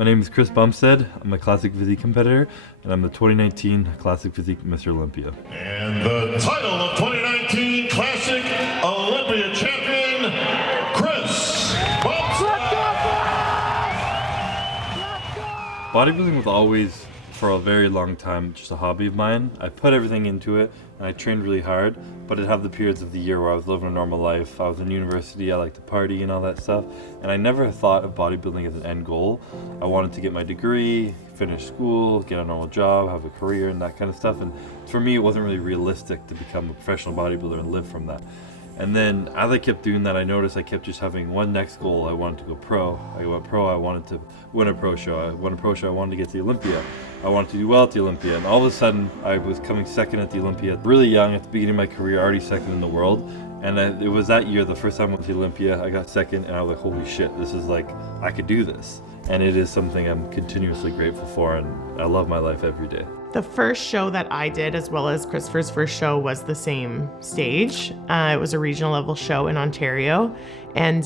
My name is Chris Bumstead. I'm a Classic Physique competitor, and I'm the 2019 Classic Physique Mr. Olympia. And the title of 2019 Classic Olympia champion, Chris Bumstead. Bodybuilding was always, for a very long time, just a hobby of mine. I put everything into it, and I trained really hard, but I'd have the periods of the year where I was living a normal life. I was in university, I liked to party and all that stuff, and I never thought of bodybuilding as an end goal. I wanted to get my degree, finish school, get a normal job, have a career, and that kind of stuff, and for me it wasn't really realistic to become a professional bodybuilder and live from that. And then as I kept doing that, I noticed I kept just having one next goal. I wanted to go pro. I went pro, I wanted to win a pro show. I won a pro show, I wanted to get to the Olympia. I wanted to do well at the Olympia. And all of a sudden, I was coming second at the Olympia. Really young, at the beginning of my career, already second in the world. And it was that year, the first time I went to the Olympia, I got second, and I was like, holy shit, this is like, I could do this. And it is something I'm continuously grateful for, and I love my life every day. The first show that I did, as well as Christopher's first show, was the same stage. It was a regional level show in Ontario. And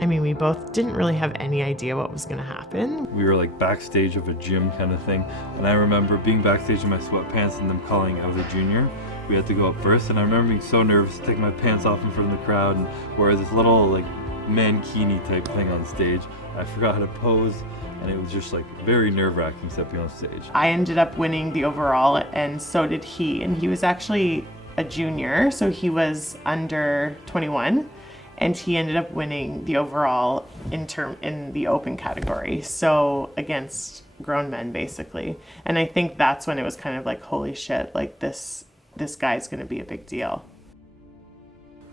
we both didn't really have any idea what was gonna happen. We were like backstage of a gym kind of thing. And I remember being backstage in my sweatpants and them calling I was a junior. We had to go up first, and I remember being so nervous to take my pants off in front of the crowd and wear this little like mankini type thing on stage. I forgot how to pose, and it was just like very nerve-wracking stepping on stage. I ended up winning the overall, and so did he. And he was actually a junior, so he was under 21, and he ended up winning the overall in the open category. So against grown men, basically. And I think that's when it was kind of like, holy shit, like this guy's gonna be a big deal.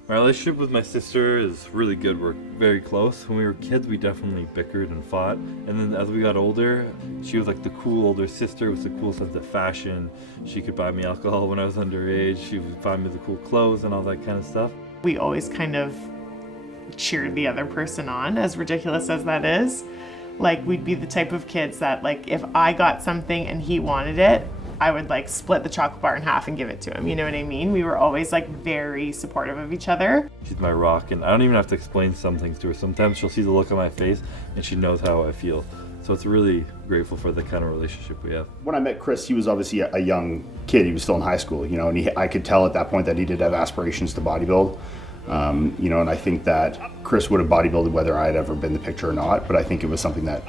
My relationship with my sister is really good. We're very close. When we were kids, we definitely bickered and fought. And then as we got older, she was like the cool older sister with the cool sense of fashion. She could buy me alcohol when I was underage. She would buy me the cool clothes and all that kind of stuff. We always kind of cheered the other person on, as ridiculous as that is. Like, we'd be the type of kids that, like, if I got something and he wanted it, I would like split the chocolate bar in half and give it to him. You know what I mean? We were always like very supportive of each other. She's my rock, and I don't even have to explain some things to her. Sometimes she'll see the look on my face and she knows how I feel. So it's really grateful for the kind of relationship we have. When I met Chris, he was obviously a young kid. He was still in high school, and I could tell at that point that he did have aspirations to bodybuild. And I think that Chris would have bodybuilded whether I had ever been in the picture or not, but I think it was something that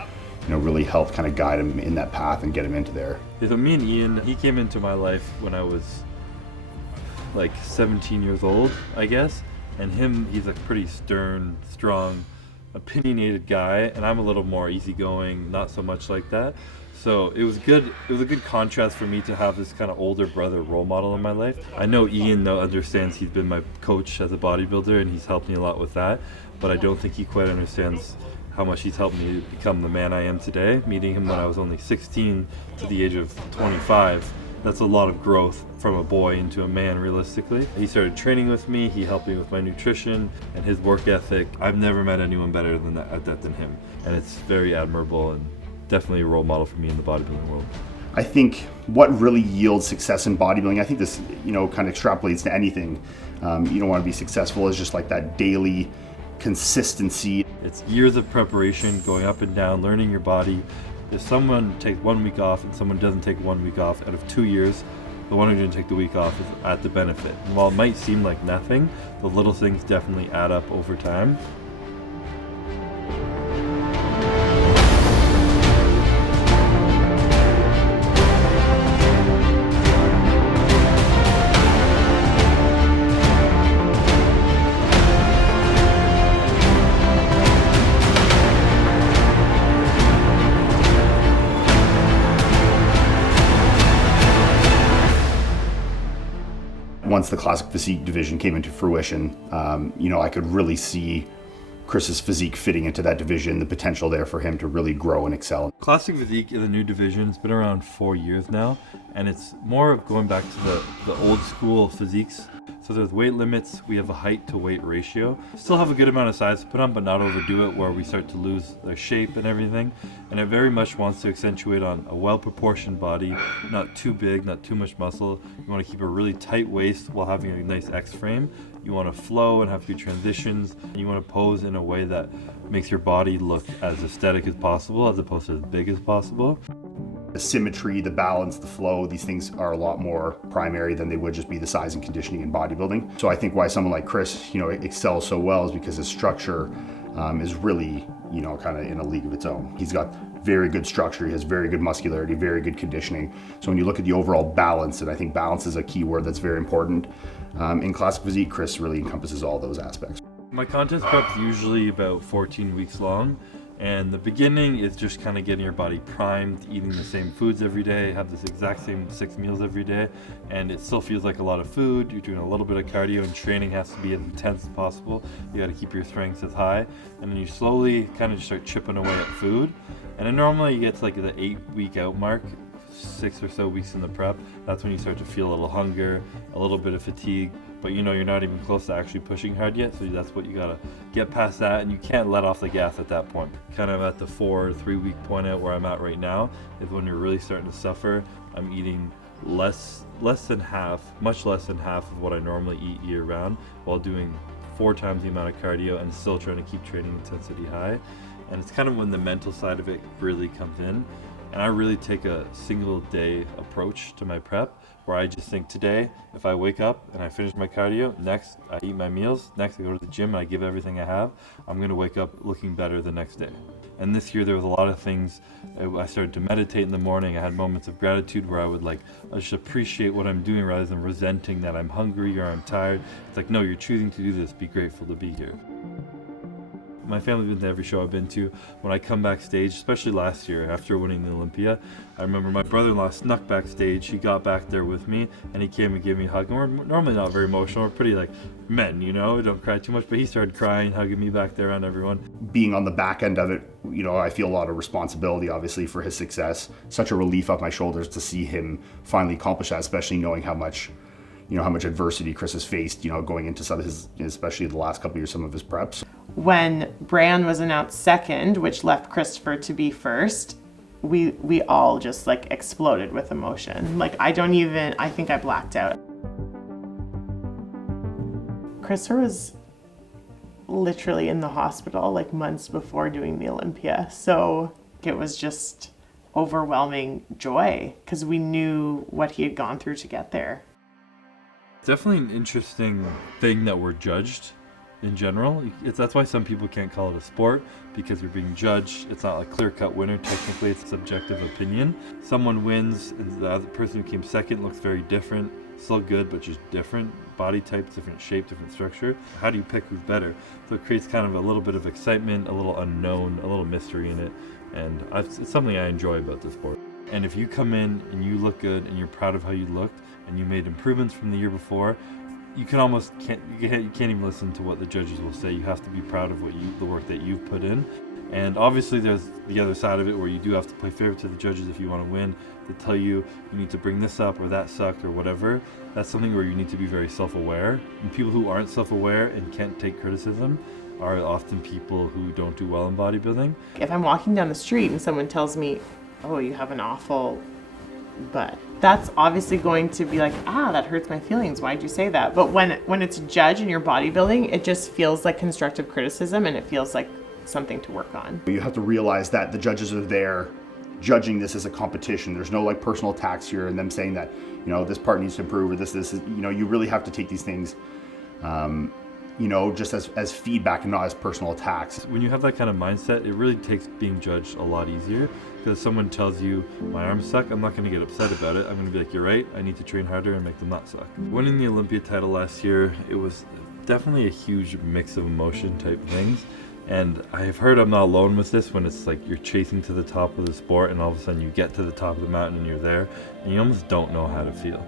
really helped kind of guide him in that path and get him into there. So me and Ian, he came into my life when I was like 17 years old, I guess. And he's a pretty stern, strong, opinionated guy, and I'm a little more easygoing, not so much like that. So it was good. It was a good contrast for me to have this kind of older brother role model in my life. I know Ian though understands. He's been my coach as a bodybuilder, and he's helped me a lot with that. But I don't think he quite understands how much he's helped me become the man I am today. Meeting him when I was only 16 to the age of 25, that's a lot of growth from a boy into a man, realistically. He started training with me, he helped me with my nutrition and his work ethic. I've never met anyone better than than him, and it's very admirable and definitely a role model for me in the bodybuilding world. I think what really yields success in bodybuilding, I think this kind of extrapolates to anything. You don't want to be successful, is just like that daily consistency. It's years of preparation, going up and down, learning your body. If someone takes 1 week off and someone doesn't take 1 week off, out of 2 years, the one who didn't take the week off is at the benefit. And while it might seem like nothing, the little things definitely add up over time. Once the Classic Physique division came into fruition, I could really see Chris's physique fitting into that division, the potential there for him to really grow and excel. Classic Physique in the new division has been around 4 years now, and it's more of going back to the old school physiques. So there's weight limits, we have a height to weight ratio. Still have a good amount of size to put on, but not overdo it where we start to lose their shape and everything. And it very much wants to accentuate on a well-proportioned body, not too big, not too much muscle. You want to keep a really tight waist while having a nice X frame. You want to flow and have good transitions. And you want to pose in a way that makes your body look as aesthetic as possible as opposed to as big as possible. The symmetry, the balance, the flow, these things are a lot more primary than they would just be the size and conditioning in bodybuilding. So I think why someone like Chris, excels so well is because his structure is really, kind of in a league of its own. He's got very good structure, he has very good muscularity, very good conditioning. So when you look at the overall balance, and I think balance is a key word that's very important, in classic physique, Chris really encompasses all those aspects. My contest prep's usually about 14 weeks long. And the beginning is just kind of getting your body primed, eating the same foods every day, have this exact same 6 meals every day, and it still feels like a lot of food. You're doing a little bit of cardio, and training has to be as intense as possible. You got to keep your strengths as high, and then you slowly kind of just start chipping away at food. And then normally you get to like the 8-week out mark, 6 or so weeks in the prep. That's when you start to feel a little hunger, a little bit of fatigue, but you're not even close to actually pushing hard yet, so that's what you gotta get past that, and you can't let off the gas at that point. Kind of at the 4 or 3 week point out where I'm at right now is when you're really starting to suffer. I'm eating much less than half of what I normally eat year round, while doing 4 times the amount of cardio and still trying to keep training intensity high. And it's kind of when the mental side of it really comes in. And I really take a single day approach to my prep, where I just think, today, if I wake up and I finish my cardio, next I eat my meals, next I go to the gym and I give everything I have, I'm gonna wake up looking better the next day. And this year there was a lot of things. I started to meditate in the morning. I had moments of gratitude where I would I just appreciate what I'm doing rather than resenting that I'm hungry or I'm tired. It's like, no, you're choosing to do this, be grateful to be here. My family's been to every show I've been to. When I come backstage, especially last year after winning the Olympia, I remember my brother-in-law snuck backstage. He got back there with me and he came and gave me a hug. And we're normally not very emotional. We're pretty men, don't cry too much. But he started crying, hugging me back there around everyone. Being on the back end of it, I feel a lot of responsibility, obviously, for his success. Such a relief off my shoulders to see him finally accomplish that, especially knowing how much adversity Chris has faced, going into some of his, especially the last couple of years, some of his preps. When Bran was announced second, which left Christopher to be first, we all just exploded with emotion. I think I blacked out. Christopher was literally in the hospital months before doing the Olympia. So it was just overwhelming joy because we knew what he had gone through to get there. Definitely an interesting thing that we're judged in general. That's why some people can't call it a sport, because you're being judged. It's not a clear-cut winner. Technically, it's a subjective opinion. Someone wins and the other person who came second looks very different. Still good, but just different. Body type, different shape, different structure. How do you pick who's better? So it creates kind of a little bit of excitement, a little unknown, a little mystery in it. And it's something I enjoy about the sport. And if you come in and you look good and you're proud of how you looked and you made improvements from the year before, you can't even listen to what the judges will say. You have to be proud of the work that you've put in. And obviously there's the other side of it where you do have to play fair to the judges if you want to win. They tell you need to bring this up or that sucked or whatever. That's something where you need to be very self-aware. And people who aren't self-aware and can't take criticism are often people who don't do well in bodybuilding. If I'm walking down the street and someone tells me, oh, you have an awful butt, that's obviously going to be that hurts my feelings. Why'd you say that? But when it's a judge in your bodybuilding, it just feels like constructive criticism and it feels like something to work on. You have to realize that the judges are there judging this as a competition. There's no personal attacks here and them saying that, this part needs to improve or this is, you really have to take these things, just as feedback and not as personal attacks. When you have that kind of mindset, it really takes being judged a lot easier, because if someone tells you my arms suck, I'm not going to get upset about it. I'm going to be like, you're right, I need to train harder and make them not suck. Winning the Olympia title last year, it was definitely a huge mix of emotion type things. And I've heard I'm not alone with this, when it's you're chasing to the top of the sport and all of a sudden you get to the top of the mountain and you're there and you almost don't know how to feel.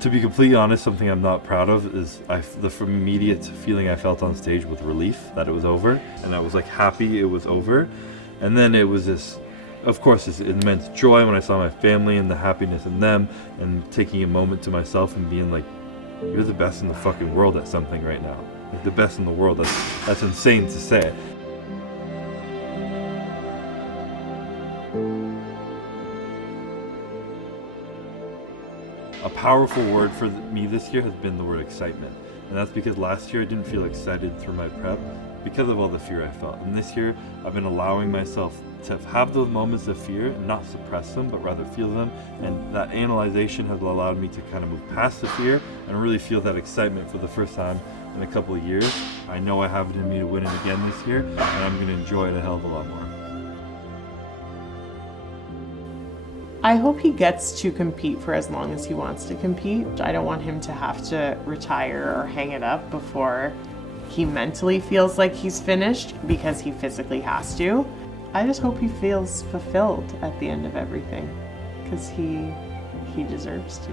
To be completely honest, something I'm not proud of is the immediate feeling I felt on stage with relief that it was over, and I was happy it was over. And then it was this immense joy when I saw my family and the happiness in them, and taking a moment to myself and being you're the best in the fucking world at something right now. The best in the world. That's insane to say. A powerful word for me this year has been the word excitement. And that's because last year I didn't feel excited through my prep because of all the fear I felt. And this year I've been allowing myself to have those moments of fear and not suppress them, but rather feel them. And that analyzation has allowed me to kind of move past the fear and really feel that excitement for the first time in a couple of years. I know I have it in me to win it again this year, and I'm going to enjoy it a hell of a lot more. I hope he gets to compete for as long as he wants to compete. I don't want him to have to retire or hang it up before he mentally feels like he's finished because he physically has to. I just hope he feels fulfilled at the end of everything because he deserves to.